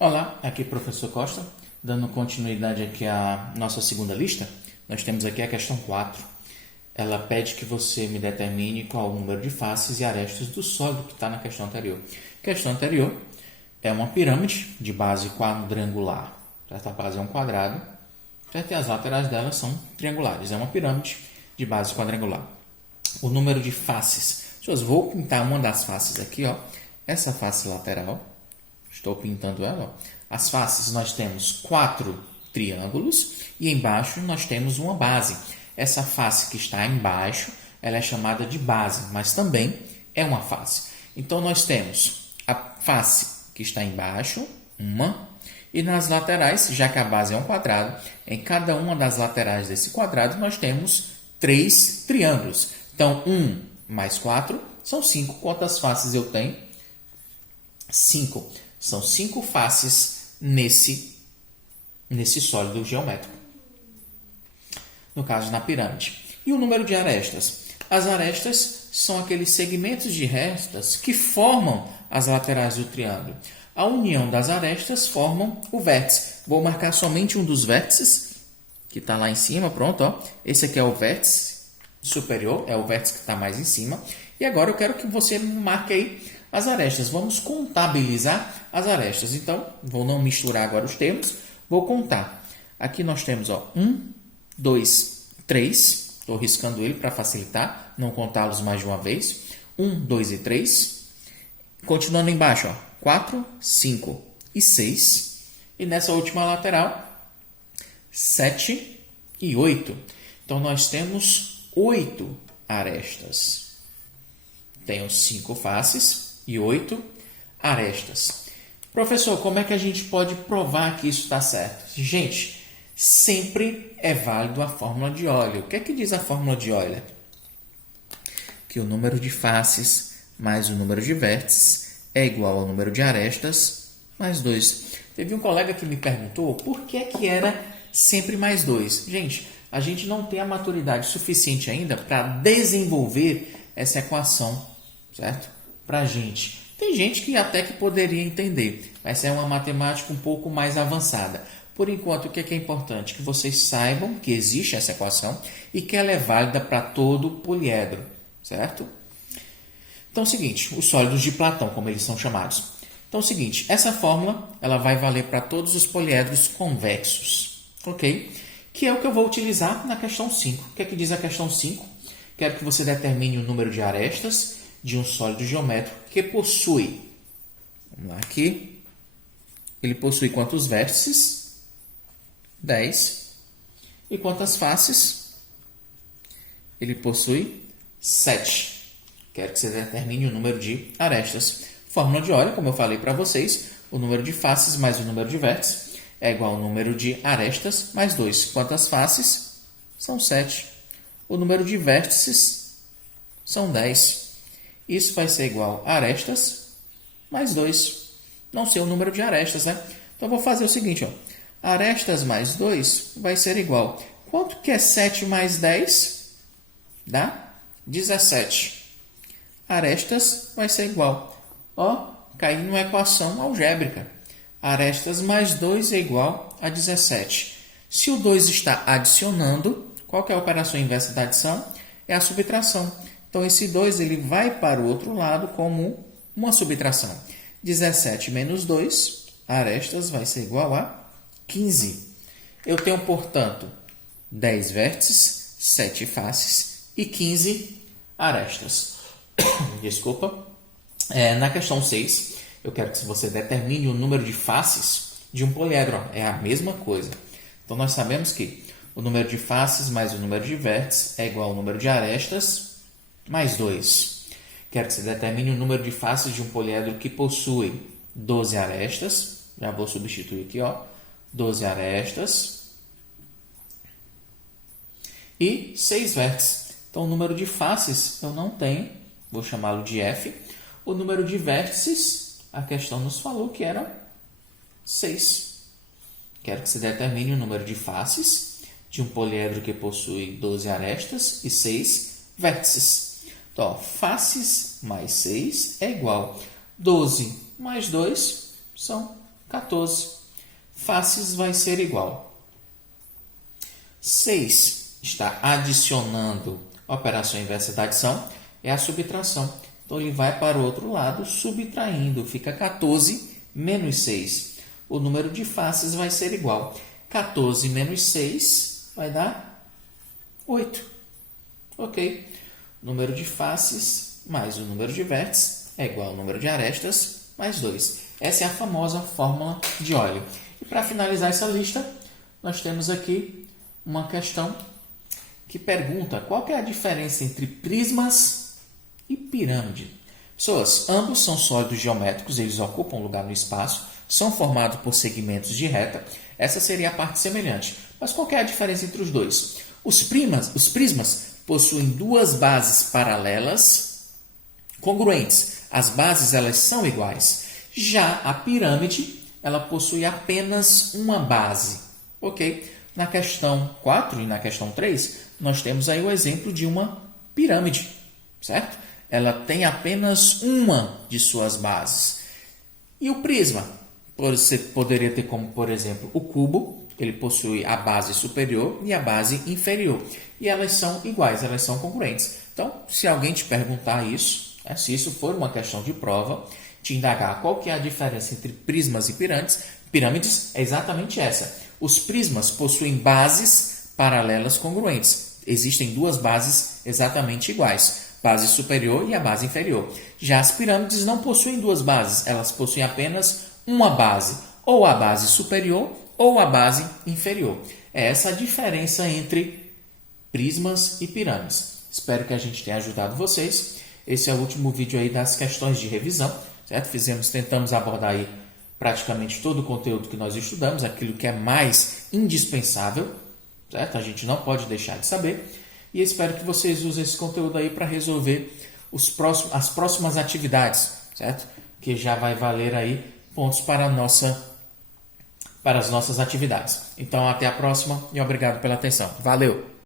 Olá, aqui é o professor Costa, dando continuidade aqui à nossa segunda lista. Nós temos aqui a questão 4. Ela pede que você me determine qual o número de faces e arestas do sólido que está na questão anterior. A questão anterior é uma pirâmide de base quadrangular. A base é um quadrado, certo? E as laterais dela são triangulares. É uma pirâmide de base quadrangular. O número de faces. Vou pintar uma das faces aqui, ó. Essa face lateral. Estou pintando ela. Ó. As faces nós temos 4 triângulos e embaixo nós temos uma base. Essa face que está embaixo, ela é chamada de base, mas também é uma face. Então nós temos a face que está embaixo, uma, e nas laterais, já que a base é um quadrado, em cada uma das laterais desse quadrado nós temos 3 triângulos. Então 1 mais 4 são 5. Quantas faces eu tenho? 5. São 5 faces nesse sólido geométrico. No caso, na pirâmide. E o número de arestas? As arestas são aqueles segmentos de restas que formam as laterais do triângulo. A união das arestas formam o vértice. Vou marcar somente um dos vértices, que está lá em cima, pronto. Ó. Esse aqui é o vértice superior, é o vértice que está mais em cima. E agora eu quero que você marque aí as arestas. Vamos contabilizar as arestas. Então, vou não misturar agora os termos. Vou contar. Aqui nós temos 1, 2, 3. Estou riscando ele para facilitar, não contá-los mais de uma vez. 1, 2 e 3. Continuando embaixo, 4, 5 e 6. E nessa última lateral, 7 e 8. Então, nós temos 8 arestas. Tenho 5 faces e 8 arestas. Professor, como é que a gente pode provar que isso está certo? Gente, sempre é válido a fórmula de Euler. O que é que diz a fórmula de Euler? Que o número de faces mais o número de vértices é igual ao número de arestas mais 2. Teve um colega que me perguntou por que era sempre mais 2. Gente, a gente não tem a maturidade suficiente ainda para desenvolver essa equação, certo? Para a gente. Tem gente que até que poderia entender. Essa é uma matemática um pouco mais avançada. Por enquanto, o que é importante? Que vocês saibam que existe essa equação e que ela é válida para todo poliedro, certo? Então, é o seguinte, os sólidos de Platão, como eles são chamados. Então, é o seguinte, essa fórmula ela vai valer para todos os poliedros convexos, ok? Que é o que eu vou utilizar na questão 5. O que é que diz a questão 5? Quero que você determine o número de arestas de um sólido geométrico que possui, vamos lá aqui, ele possui quantos vértices? 10. E quantas faces? Ele possui 7. Quero que você determine o número de arestas. Fórmula de Euler, como eu falei para vocês, o número de faces mais o número de vértices é igual ao número de arestas mais 2. Quantas faces? São 7. O número de vértices são 10. Isso vai ser igual a arestas mais 2. Não sei o número de arestas, né? Então, eu vou fazer o seguinte, ó. Arestas mais 2 vai ser igual. Quanto que é 7 mais 10? Dá 17. Arestas vai ser igual. Ó, caí numa equação algébrica. Arestas mais 2 é igual a 17. Se o 2 está adicionando, qual que é a operação inversa da adição? É a subtração. Então, esse 2 ele vai para o outro lado como uma subtração. 17 menos 2, arestas vai ser igual a 15. Eu tenho, portanto, 10 vértices, 7 faces e 15 arestas. Desculpa. Na questão 6, eu quero que você determine o número de faces de um poliedro. É a mesma coisa. Então, nós sabemos que o número de faces mais o número de vértices é igual ao número de arestas mais 2. Quero que você determine o número de faces de um poliedro que possui 12 arestas. Já vou substituir aqui, ó. 12 arestas e 6 vértices. Então, o número de faces eu não tenho. Vou chamá-lo de F. O número de vértices, a questão nos falou que era 6. Quero que você determine o número de faces de um poliedro que possui 12 arestas e 6 vértices. Então, faces mais 6 é igual a 12 mais 2 são 14. Faces vai ser igual. 6 está adicionando a operação inversa da adição, é a subtração. Então, ele vai para o outro lado, subtraindo. Fica 14 menos 6. O número de faces vai ser igual. 14 menos 6 vai dar 8. Ok. O número de faces mais o número de vértices é igual ao número de arestas mais 2. Essa é a famosa fórmula de Euler. E para finalizar essa lista, nós temos aqui uma questão que pergunta qual que é a diferença entre prismas e pirâmide. Pessoas, ambos são sólidos geométricos, eles ocupam lugar no espaço, são formados por segmentos de reta. Essa seria a parte semelhante. Mas qual que é a diferença entre os dois? Os prismas possuem duas bases paralelas congruentes. As bases elas são iguais. Já a pirâmide, ela possui apenas uma base. Ok? Na questão 4 e na questão 3, nós temos aí o exemplo de uma pirâmide, certo? Ela tem apenas uma de suas bases. E o prisma? Você poderia ter como, por exemplo, o cubo. Ele possui a base superior e a base inferior. E elas são iguais, elas são congruentes. Então, se alguém te perguntar isso, se isso for uma questão de prova, te indagar qual que é a diferença entre prismas e pirâmides, é exatamente essa. Os prismas possuem bases paralelas congruentes. Existem duas bases exatamente iguais, base superior e a base inferior. Já as pirâmides não possuem duas bases, elas possuem apenas uma base, ou a base superior ou a base inferior. É essa a diferença entre prismas e pirâmides. Espero que a gente tenha ajudado vocês. Esse é o último vídeo aí das questões de revisão, certo? Tentamos abordar aí praticamente todo o conteúdo que nós estudamos, aquilo que é mais indispensável, certo? A gente não pode deixar de saber. E espero que vocês usem esse conteúdo aí para resolver as próximas atividades, certo? Que já vai valer aí pontos para as nossas atividades. Então, até a próxima e obrigado pela atenção. Valeu!